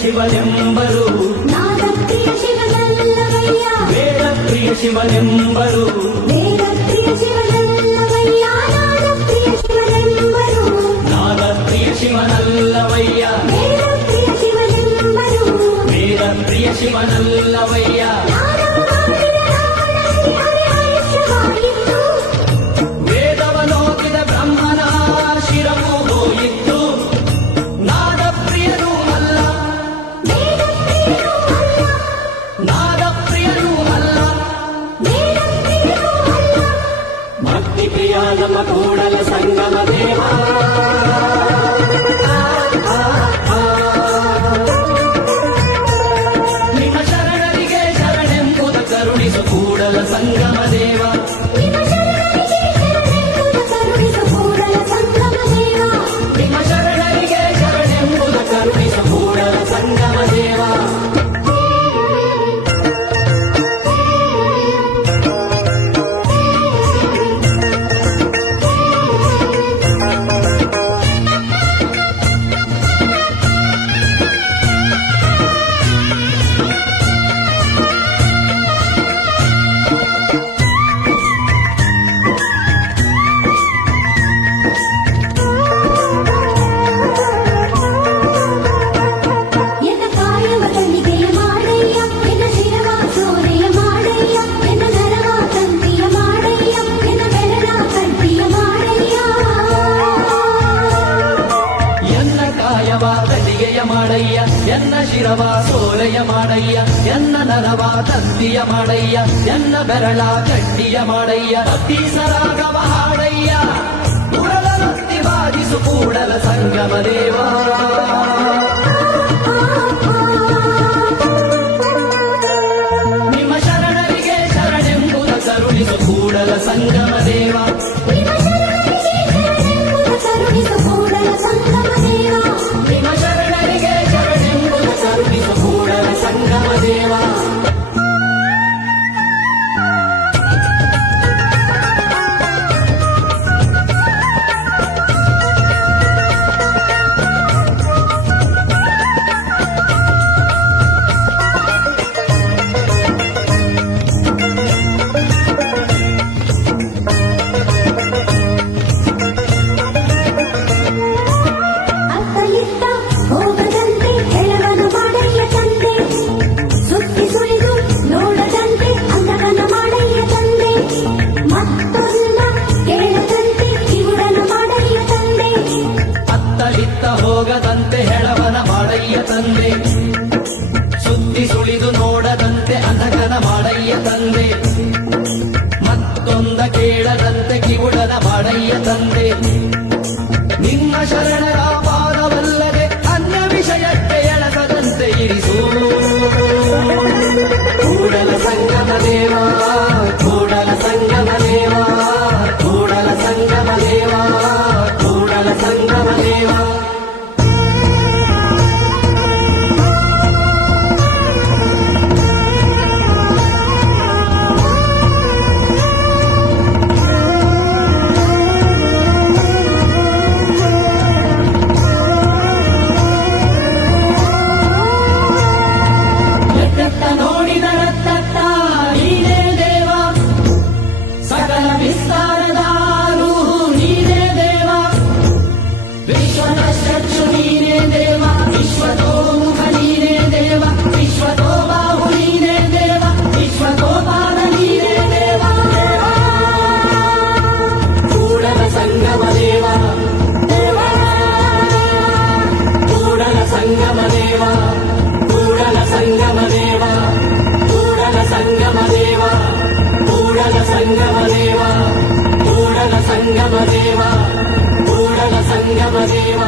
ಶಿವನೆಂಬರು ನಾದಪ್ರಿಯ ಶಿವನಲ್ಲವಯ್ಯ ವೇದಪ್ರಿಯ ಶಿವನೆಂಬರು ವೇದಪ್ರಿಯ ಶಿವನಲ್ಲವಯ್ಯ ನಾದಪ್ರಿಯ ಶಿವನೆಂಬರು ನಾದಪ್ರಿಯ ಶಿವನಲ್ಲವಯ್ಯ ವೇದಪ್ರಿಯ ಶಿವನೆಂಬರು ವೇದಪ್ರಿಯ ಶಿವನಲ್ಲವಯ್ಯ ನಾದವಾಡಿದ ರಾವಣನಿಗೆ ಹರಿಹರ್ಷವಾಗಿತ್ತು ವೇದವನೋದಿದ ಬ್ರಹ್ಮನ ಶಿರವು ಹೋಯಿತು ನಾದಪ್ರಿಯನೂ ಅಲ್ಲ ವೇದಪ್ರಿಯನೂ ಅಲ್ಲ ನಾದಪ್ರಿಯನೂ ಅಲ್ಲ ವೇದಪ್ರಿಯನೂ ಅಲ್ಲ ಭಕ್ತಿಪ್ರಿಯ ನಮ್ಮ ಕೂಡಲ ಸಂಗಮ ದೇವ ನಿಮ್ಮ ಶರಣರಿಗೆ ಶರಣೆಂಬುದ ಕರುಣಿಸು ಕೂಡಲ ಸಂಗಮ ದೇವ ನಿಮ್ಮ ಶರಣರಿಗೆ ಶರಣೆಂಬುದ ಕರುಣಿಸು ಕೂಡಲ ಸಂಗಮ ದೇವ ನಿಮ್ಮ ಶರಣರಿಗೆ ಶರಣೆಂಬುದ ಕರುಣಿಸು ಕೂಡಲ ಸಂಗಮ ದೇವ ಎನ್ನ ಕಾಯವ ತಳಿಗೆಯ ಮಾಡಯ್ಯ ಎನ್ನ ಶಿರವ ಸೋರೆಯ ಮಾಡಯ್ಯ ಎನ್ನ ನರವ ತಂತಿಯ ಮಾಡಯ್ಯ ಎನ್ನ ಬೆರಳ ಕಡ್ಡಿಯ ಮಾಡಯ್ಯ ಎನ್ನ ಕಾಯವ ಕಲಿಗೆಯ ಮಾಡಯ್ಯ ಎನ್ನ ಶಿರವ ಸೋಲೆಯ ಮಾಡಯ್ಯ ಎನ್ನ ನರವ ತಂತಿಯ ಮಾಡಯ್ಯ ಎನ್ನ ಬೆರಳ ಕಡ್ಡಿಯ ಮಾಡಯ್ಯ ಅತಿ ಸರಾಗವ ಹಾಡಯ್ಯ ಕೂಡಲ ಭಕ್ತಿ ಬಾಧಿಸು ಕೂಡಲ ಸಂಗಮ ದೇವ ನಿಮ್ಮ ಶರಣರಿಗೆ ಶರಣೆಂಬುದ ಕರುಣಿಸು ಕೂಡಲ ಸಂಗಮ ದೇವ ನಿಮ್ಮ ಶರಣರಿಗೆ ಶರಣೆಂಬುದ ಕರುಣಿಸು ಕೂಡಲ ಸಂಗಮ ದೇವ ನಿಮ್ಮ ಶರಣರಿಗೆ ಶರಣೆಂಬುದ ಕರುಣಿಸು ಕೂಡಲ ಸಂಗಮ ದೇವ ಅತ್ತ ಇತ್ತ ಹೋಗದಂತೆ ಎಳವನ ಮಾಡಯ್ಯ ತಂದೆ ಸುತ್ತಿ ಸುಳಿದು ನೋಡದಂತೆ ಅಂಧಕನ ಮಾಡಯ್ಯ ತಂದೆ ಮತ್ತೊಂದ ಕೇಳದಂತೆ ಕಿವುಡನ ಮಾಡಯ್ಯ ತಂದೆ ಅತ್ತಲಿತ್ತ ಹೋಗದಂತೆ ಹೆಳವನ ಮಾಡಯ್ಯ ತಂದೆ ಸುದ್ದಿ ಸುಳಿದು ನೋಡದಂತೆ ಅಂಧಕನ ಮಾಡಯ್ಯ ತಂದೆ ಮತ್ತೊಂದ ಕೇಳದಂತೆ ಕಿವುಡನ ಮಾಡಯ್ಯ ತಂದೆ ನಿಮ್ಮ ಶರಣರ ಪಾದವಲ್ಲದೆ ಅನ್ಯ ವಿಷಯಕ್ಕೆ ಎಳಸದಂತೆ ಇರಿಸು ಕೂಡಲ ಸಂಗಮ ದೇವ ಕೂಡಲ ಸಂಗಮ ದೇವ ಕೂಡಲ ಸಂಗಮ ದೇವ ಕೂಡಲ ಸಂಗಮ ದೇವ ಎತ್ತೆತ್ತ ನೋಡಿದರತ್ತತ್ತ ನೀನೇ ದೇವ ಸಕಲ ವಿಸ್ತಾರದಾರು ನೀನೇ ದೇವ ವಿಶ್ವದ ಚಕ್ಷು ನೀನೇ ದೇವ ವಿಶ್ವತೋಮುಖ ನೀನೇ ದೇವ ವಿಶ್ವತೋ ಬಾಹು ನೀನೇ ದೇವ ವಿಶ್ವತೋ ಪಾದ ನೀನೇ ದೇವ ಕೂಡಲ ಸಂಗಮ ದೇವ ಕೂಡಲ ಸಂಗಮ ದೇವ ಕೂಡಲ ಸಂಗಮ ದೇವ ಕೂಡಲ ಸಂಗಮ ದೇವ ಕೂಡಲ ಸಂಗಮ ದೇವ ಕೂಡಲ ಸಂಗಮ ದೇವ ಕೂಡಲ ಸಂಗಮ ದೇವ